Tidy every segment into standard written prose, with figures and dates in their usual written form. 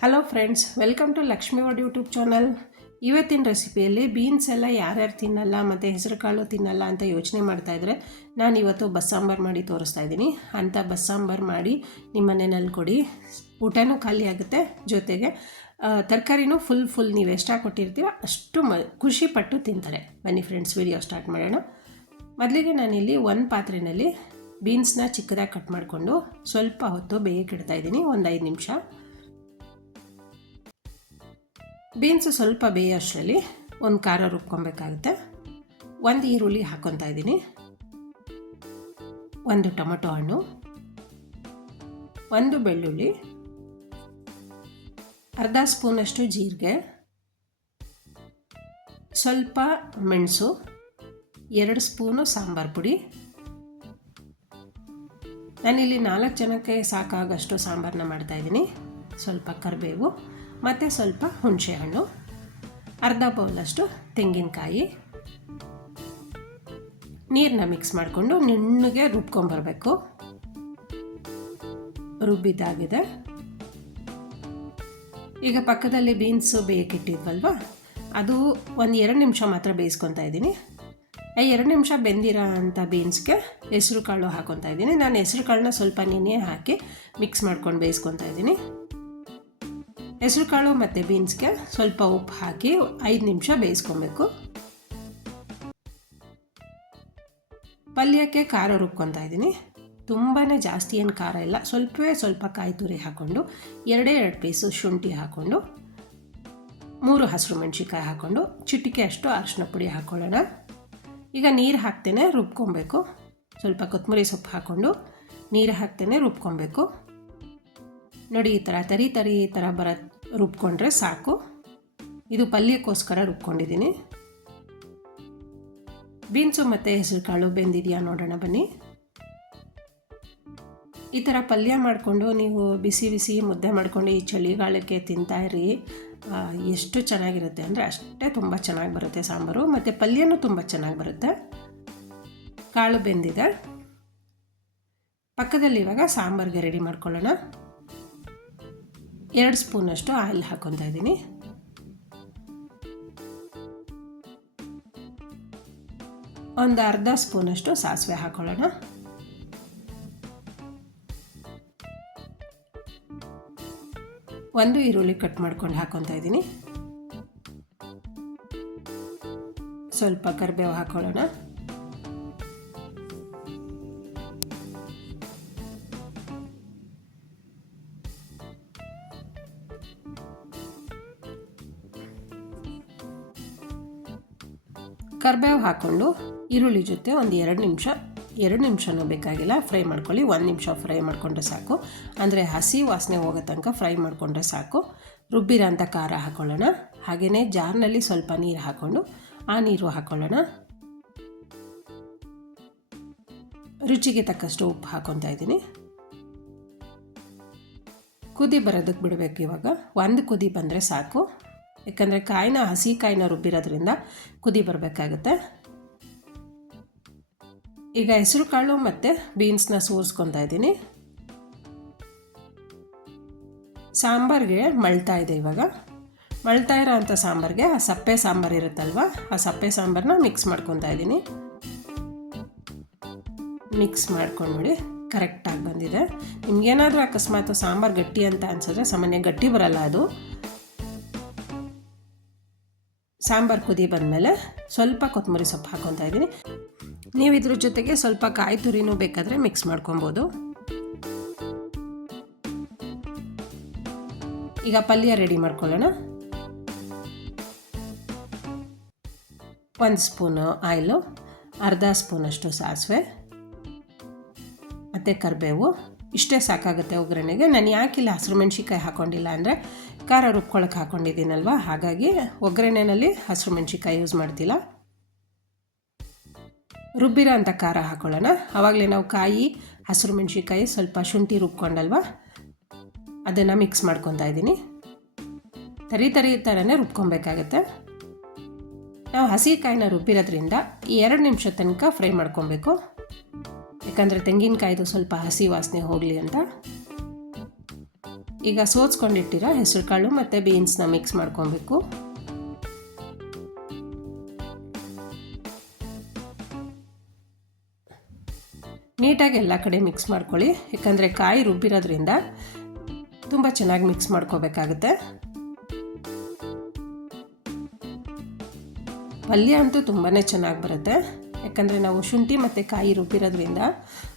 Hello friends, welcome to Lakshmi world YouTube channel. ಇವತ್ತಿನ ರೆಸಿಪಿಯಲ್ಲಿ beans ಎಲ್ಲ ಯಾರ್ಯಾರು ತಿನ್ನಲ್ಲ ಮತ್ತು ಹೆಸರು ಕಾಳು ತಿನ್ನಲ್ಲ ಅಂತ ಯೋಚನೆ ಮಾಡ್ತಾಯಿದ್ರೆ ನಾನು ಇವತ್ತು ಬಸ್ಸಾಂಬಾರು ಮಾಡಿ ತೋರಿಸ್ತಾ ಇದ್ದೀನಿ. ಅಂಥ ಬಸ್ಸಾಂಬಾರು ಮಾಡಿ ನಿಮ್ಮ ಮನೆಯಲ್ಲಿ ಕೊಡಿ, ಊಟನೂ ಖಾಲಿ ಆಗುತ್ತೆ, ಜೊತೆಗೆ ತರಕಾರಿನೂ ಫುಲ್ ನೀವು ಎಷ್ಟಾಗಿ ಕೊಟ್ಟಿರ್ತೀರೋ ಅಷ್ಟು ಖುಷಿಪಟ್ಟು ತಿಂತಾರೆ. ಬನ್ನಿ ಫ್ರೆಂಡ್ಸ್, ವಿಡಿಯೋ ಸ್ಟಾರ್ಟ್ ಮಾಡೋಣ. ಮೊದಲಿಗೆ ನಾನಿಲ್ಲಿ ಒಂದು ಪಾತ್ರೆಯಲ್ಲಿ ಬೀನ್ಸ್ನ ಚಿಕ್ಕದಾಗಿ ಕಟ್ ಮಾಡಿಕೊಂಡು ಸ್ವಲ್ಪ ಹೊತ್ತು ಬೇಯಕ್ಕೆ ಇಡ್ತಾಯಿದ್ದೀನಿ, ಒಂದು 5 ನಿಮಿಷ. ಬೀನ್ಸು ಸ್ವಲ್ಪ ಬೇಯೋಷ್ಟರಲ್ಲಿ ಒಂದು ಖಾರ ರುಬ್ಕೊಬೇಕಾಗುತ್ತೆ. ಒಂದು ಈರುಳ್ಳಿ ಹಾಕ್ಕೊತಾ ಇದ್ದೀನಿ, ಒಂದು ಟೊಮೊಟೊ ಹಣ್ಣು, ಒಂದು ಬೆಳ್ಳುಳ್ಳಿ, ಅರ್ಧ ಸ್ಪೂನಷ್ಟು ಜೀರಿಗೆ, ಸ್ವಲ್ಪ ಮೆಣಸು, 2 ಸ್ಪೂನು ಸಾಂಬಾರು ಪುಡಿ. ನಾನಿಲ್ಲಿ 4 ಜನಕ್ಕೆ ಸಾಕಾಗಷ್ಟು ಸಾಂಬಾರನ್ನ ಮಾಡ್ತಾಯಿದ್ದೀನಿ. ಸ್ವಲ್ಪ ಕರಿಬೇವು ಮತ್ತು ಸ್ವಲ್ಪ ಹುಣಸೆಹಣ್ಣು, ಅರ್ಧ ಬೌಲಷ್ಟು ತೆಂಗಿನಕಾಯಿ. ನೀರನ್ನ ಮಿಕ್ಸ್ ಮಾಡಿಕೊಂಡು ನುಣ್ಣಗೆ ರುಬ್ಕೊಂಬರ್ಬೇಕು. ರುಬ್ಬಿದ್ದಾಗಿದೆ. ಈಗ ಪಕ್ಕದಲ್ಲಿ ಬೀನ್ಸು ಬೇಯಕ್ಕಿಟ್ಟಿದ್ವಲ್ವ, ಅದು ಒಂದು 2 ನಿಮಿಷ ಮಾತ್ರ ಬೇಯಿಸ್ಕೊತಾ ಇದ್ದೀನಿ. 2 ನಿಮಿಷ ಬೆಂದಿರೋ ಅಂಥ ಬೀನ್ಸ್ಗೆ ಹೆಸರು ಕಾಳು ಹಾಕ್ಕೊತಾ ಇದ್ದೀನಿ. ನಾನು ಹೆಸರು ಕಾಳನ್ನ ಸ್ವಲ್ಪ ನೆನೆ ಹಾಕಿ ಮಿಕ್ಸ್ ಮಾಡ್ಕೊಂಡು ಬೇಯಿಸ್ಕೊತಾ ಇದ್ದೀನಿ. ಹೆಸರು ಕಾಳು ಮತ್ತು ಬೀನ್ಸ್ಗೆ ಸ್ವಲ್ಪ ಉಪ್ಪು ಹಾಕಿ 5 ನಿಮಿಷ ಬೇಯಿಸ್ಕೊಬೇಕು. ಪಲ್ಯಕ್ಕೆ ಖಾರ ರುಬ್ಕೊತಾ ಇದ್ದೀನಿ. ತುಂಬಾ ಜಾಸ್ತಿ ಏನು ಖಾರ ಇಲ್ಲ, ಸ್ವಲ್ಪ ಕಾಯಿ ತುರಿ ಹಾಕ್ಕೊಂಡು 2 ಪೀಸು ಶುಂಠಿ ಹಾಕ್ಕೊಂಡು 3 ಹಸಿರು ಮೆಣಸಿನ್ಕಾಯಿ ಹಾಕ್ಕೊಂಡು ಚಿಟಿಕೆ ಅಷ್ಟು ಅರಿಶಿನ ಪುಡಿ ಹಾಕ್ಕೊಳ್ಳೋಣ. ಈಗ ನೀರು ಹಾಕ್ತೇನೆ ರುಬ್ಕೊಬೇಕು. ಸ್ವಲ್ಪ ಕೊತ್ತಂಬರಿ ಸೊಪ್ಪು ಹಾಕ್ಕೊಂಡು ನೀರು ಹಾಕ್ತೇನೆ ರುಬ್ಕೊಬೇಕು. ನೋಡಿ, ಈ ಥರ ರುಬ್ಕೊಂಡ್ರೆ ಸಾಕು. ಇದು ಪಲ್ಯಕ್ಕೋಸ್ಕರ ರುಬ್ಕೊಂಡಿದ್ದೀನಿ. ಬೀನ್ಸು ಮತ್ತು ಹೆಸರು ಕಾಳು ಬೆಂದಿದೆಯಾ ನೋಡೋಣ ಬನ್ನಿ. ಈ ಥರ ಪಲ್ಯ ಮಾಡಿಕೊಂಡು ನೀವು ಬಿಸಿ ಮುದ್ದೆ ಮಾಡ್ಕೊಂಡು ಈ ಚಳಿಗಾಲಕ್ಕೆ ತಿಂತಾಯಿರಿ. ಎಷ್ಟು ಚೆನ್ನಾಗಿರುತ್ತೆ ಅಂದರೆ ಅಷ್ಟೇ ತುಂಬ ಚೆನ್ನಾಗಿ ಬರುತ್ತೆ ಸಾಂಬಾರು, ಮತ್ತು ಪಲ್ಯನೂ ತುಂಬ ಚೆನ್ನಾಗಿ ಬರುತ್ತೆ. ಕಾಳು ಬೆಂದಿದೆ. ಪಕ್ಕದಲ್ಲಿ ಇವಾಗ ಸಾಂಬಾರಿಗೆ ರೆಡಿ ಮಾಡ್ಕೊಳ್ಳೋಣ. 2 ಸ್ಪೂನಷ್ಟು ಆಯಿಲ್ ಹಾಕ್ಕೊತಾ ಇದ್ದೀನಿ. ಒಂದು ಅರ್ಧ ಸ್ಪೂನಷ್ಟು ಸಾಸಿವೆ ಹಾಕ್ಕೊಳ್ಳೋಣ. ಒಂದು ಈರುಳ್ಳಿ ಕಟ್ ಮಾಡ್ಕೊಂಡು ಹಾಕ್ಕೊತಾ ಇದ್ದೀನಿ. ಸ್ವಲ್ಪ ಕರಿಬೇವು ಹಾಕ್ಕೊಳ್ಳೋಣ. ಕರಿಬೇವು ಹಾಕ್ಕೊಂಡು ಈರುಳ್ಳಿ ಜೊತೆ ಒಂದು 2 ನಿಮಿಷನೂ ಬೇಕಾಗಿಲ್ಲ, ಫ್ರೈ ಮಾಡ್ಕೊಳ್ಳಿ. 1 ನಿಮಿಷ ಫ್ರೈ ಮಾಡಿಕೊಂಡ್ರೆ ಸಾಕು, ಅಂದರೆ ಹಸಿ ವಾಸನೆ ಹೋಗೋ ತನಕ ಫ್ರೈ ಮಾಡಿಕೊಂಡ್ರೆ ಸಾಕು. ರುಬ್ಬಿರೋಂಥ ಖಾರ ಹಾಕ್ಕೊಳ್ಳೋಣ. ಹಾಗೆಯೇ ಜಾರ್ನಲ್ಲಿ ಸ್ವಲ್ಪ ನೀರು ಹಾಕ್ಕೊಂಡು ಆ ನೀರು ಹಾಕ್ಕೊಳ್ಳೋಣ. ರುಚಿಗೆ ತಕ್ಕಷ್ಟು ಉಪ್ಪು ಹಾಕ್ಕೊತಾ ಇದ್ದೀನಿ. ಕುದಿ ಬರೋದಕ್ಕೆ ಬಿಡಬೇಕು. ಇವಾಗ 1 ಕುದಿ ಬಂದರೆ ಸಾಕು, ಯಾಕಂದರೆ ಹಸಿ ಕಾಯಿನ ರುಬ್ಬಿರೋದ್ರಿಂದ ಕುದಿ ಬರಬೇಕಾಗುತ್ತೆ. ಈಗ ಹೆಸರು ಕಾಳು ಮತ್ತು ಬೀನ್ಸ್ನ ಸೋರಿಸ್ಕೊತಾ ಇದ್ದೀನಿ. ಸಾಂಬಾರಿಗೆ ಮಳ್ತಾ ಇದೆ. ಇವಾಗ ಮಳ್ತಾ ಇರೋ ಅಂಥ ಸಾಂಬಾರಿಗೆ ಆ ಸಪ್ಪೆ ಸಾಂಬಾರು ಇರುತ್ತಲ್ವ, ಆ ಸಪ್ಪೆ ಸಾಂಬಾರನ್ನ ಮಿಕ್ಸ್ ಮಾಡ್ಕೊತಾ ಇದ್ದೀನಿ. ಮಿಕ್ಸ್ ಮಾಡ್ಕೊಂಡು ನೋಡಿ, ಕರೆಕ್ಟಾಗಿ ಬಂದಿದೆ. ನಿಮ್ಗೇನಾದರೂ ಅಕಸ್ಮಾತ್ ಸಾಂಬಾರು ಗಟ್ಟಿ ಅಂತ ಅನ್ಸಿದ್ರೆ, ಸಾಮಾನ್ಯ ಗಟ್ಟಿ ಬರಲ್ಲ ಅದು. ಸಾಂಬಾರು ಕುದಿ ಬಂದಮೇಲೆ ಸ್ವಲ್ಪ ಕೊತ್ತಂಬರಿ ಸೊಪ್ಪು ಹಾಕ್ಕೊತಾ ಇದ್ದೀನಿ. ನೀವು ಇದ್ರ ಜೊತೆಗೆ ಸ್ವಲ್ಪ ಕಾಯಿ ತುರಿನೂ ಬೇಕಾದರೆ ಮಿಕ್ಸ್ ಮಾಡ್ಕೊಬೋದು. ಈಗ ಪಲ್ಯ ರೆಡಿ ಮಾಡ್ಕೊಳ್ಳೋಣ. 1 ಸ್ಪೂನು ಆಯಿಲು, ಅರ್ಧ ಸ್ಪೂನಷ್ಟು ಸಾಸಿವೆ ಮತ್ತು ಕರಿಬೇವು. ಇಷ್ಟೇ ಸಾಕಾಗುತ್ತೆ ಒಗ್ಗರಣೆಗೆ. ನಾನು ಯಾಕಿಲ್ಲ ಹಸಿರು ಮೆಣಸಿನ್ಕಾಯಿ ಹಾಕ್ಕೊಂಡಿಲ್ಲ ಅಂದರೆ ಖಾರ ರುಬ್ಕೊಳಕ್ಕೆ ಹಾಕ್ಕೊಂಡಿದ್ದೀನಲ್ವ, ಹಾಗಾಗಿ ಒಗ್ಗರಣೆಯಲ್ಲಿ ಹಸಿರು ಮೆಣಸಿನ್ಕಾಯಿ ಯೂಸ್ ಮಾಡ್ತಿಲ್ಲ. ರುಬ್ಬಿರೋ ಅಂಥ ಖಾರ ಹಾಕ್ಕೊಳ್ಳೋಣ. ಆವಾಗಲೇ ನಾವು ಕಾಯಿ, ಹಸಿರು ಮೆಣಸಿನ್ಕಾಯಿ, ಸ್ವಲ್ಪ ಶುಂಠಿ ರುಬ್ಕೊಂಡಲ್ವ, ಅದನ್ನು ಮಿಕ್ಸ್ ಮಾಡ್ಕೊತಾ ಇದ್ದೀನಿ. ಥರನೇ ರುಬ್ಕೊಬೇಕಾಗತ್ತೆ. ನಾವು ಹಸಿ ಕಾಯಿನ ರುಬ್ಬಿರೋದ್ರಿಂದ 2 ನಿಮಿಷ ತನಕ ಫ್ರೈ ಮಾಡ್ಕೊಬೇಕು. ಯಾಕಂದರೆ ತೆಂಗಿನಕಾಯಿದು ಸ್ವಲ್ಪ ಹಸಿ ವಾಸನೆ ಹೋಗಲಿ ಅಂತ. ಈಗ ಸೋಸ್ಕೊಂಡಿಟ್ಟಿರೋ ಹೆಸರು ಕಾಳು ಮತ್ತು ಬೀನ್ಸ್ನ ಮಿಕ್ಸ್ ಮಾಡ್ಕೊಬೇಕು. ನೀಟಾಗಿ ಎಲ್ಲ ಕಡೆ ಮಿಕ್ಸ್ ಮಾಡ್ಕೊಳ್ಳಿ, ಯಾಕಂದರೆ ಕಾಯಿ ರುಬ್ಬಿರೋದ್ರಿಂದ ತುಂಬ ಚೆನ್ನಾಗಿ ಮಿಕ್ಸ್ ಮಾಡ್ಕೋಬೇಕಾಗುತ್ತೆ. ಪಲ್ಯ ಅಂತೂ ತುಂಬಾ ಚೆನ್ನಾಗಿ ಬರುತ್ತೆ, ಯಾಕಂದರೆ ನಾವು ಶುಂಠಿ ಮತ್ತು ಕಾಯಿ ರುಬ್ಬಿರೋದ್ರಿಂದ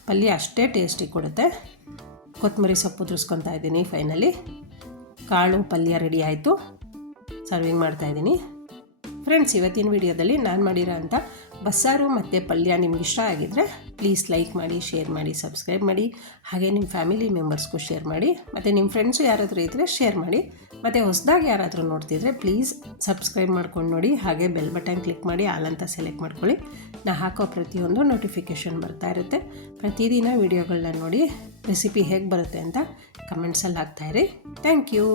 ಪಲ್ಯ ಅಷ್ಟೇ ಟೇಸ್ಟಿ ಕೊಡುತ್ತೆ. ಕೊತ್ತಂಬರಿ ಸೊಪ್ಪು ಉದುರಿಸ್ಕೊತಾ ಇದ್ದೀನಿ. ಫೈನಲಿ ಕಾಳು ಪಲ್ಯ ರೆಡಿ ಆಯಿತು, ಸರ್ವಿಂಗ್ ಮಾಡ್ತಾಯಿದ್ದೀನಿ. ಫ್ರೆಂಡ್ಸ್, ಇವತ್ತಿನ ವಿಡಿಯೋದಲ್ಲಿ ನಾನು ಮಾಡಿರೋ ಅಂಥ ಬಸ್ಸಾರು ಮತ್ತು ಪಲ್ಯ ನಿಮ್ಗೆ ಇಷ್ಟ ಆಗಿದ್ದರೆ ಪ್ಲೀಸ್ ಲೈಕ್ ಮಾಡಿ, ಶೇರ್ ಮಾಡಿ, ಸಬ್ಸ್ಕ್ರೈಬ್ ಮಾಡಿ. ಹಾಗೆ ನಿಮ್ಮ ಫ್ಯಾಮಿಲಿ ಮೆಂಬರ್ಸ್ಗೂ ಶೇರ್ ಮಾಡಿ, ಮತ್ತು ನಿಮ್ಮ ಫ್ರೆಂಡ್ಸು ಯಾರಾದರೂ ಇದ್ದರೆ ಶೇರ್ ಮಾಡಿ. ಮತ್ತು ಹೊಸದಾಗಿ ಯಾರಾದರೂ ನೋಡ್ತಿದ್ರೆ ಪ್ಲೀಸ್ ಸಬ್ಸ್ಕ್ರೈಬ್ ಮಾಡ್ಕೊಂಡು ನೋಡಿ. ಹಾಗೆ ಬೆಲ್ ಬಟನ್ ಕ್ಲಿಕ್ ಮಾಡಿ ಆಲ್ ಅಂತ ಸೆಲೆಕ್ಟ್ ಮಾಡ್ಕೊಳ್ಳಿ. ನಾ ಹಾಕೋ ಪ್ರತಿಯೊಂದು ನೋಟಿಫಿಕೇಷನ್ ಬರ್ತಾ ಇರುತ್ತೆ. ಪ್ರತಿದಿನ ವೀಡಿಯೋಗಳನ್ನ ನೋಡಿ ರೆಸಿಪಿ ಹೇಗೆ ಬರುತ್ತೆ ಅಂತ ಕಮೆಂಟ್ಸಲ್ಲಿ ಹಾಕ್ತಾಯಿರಿ. Thank you.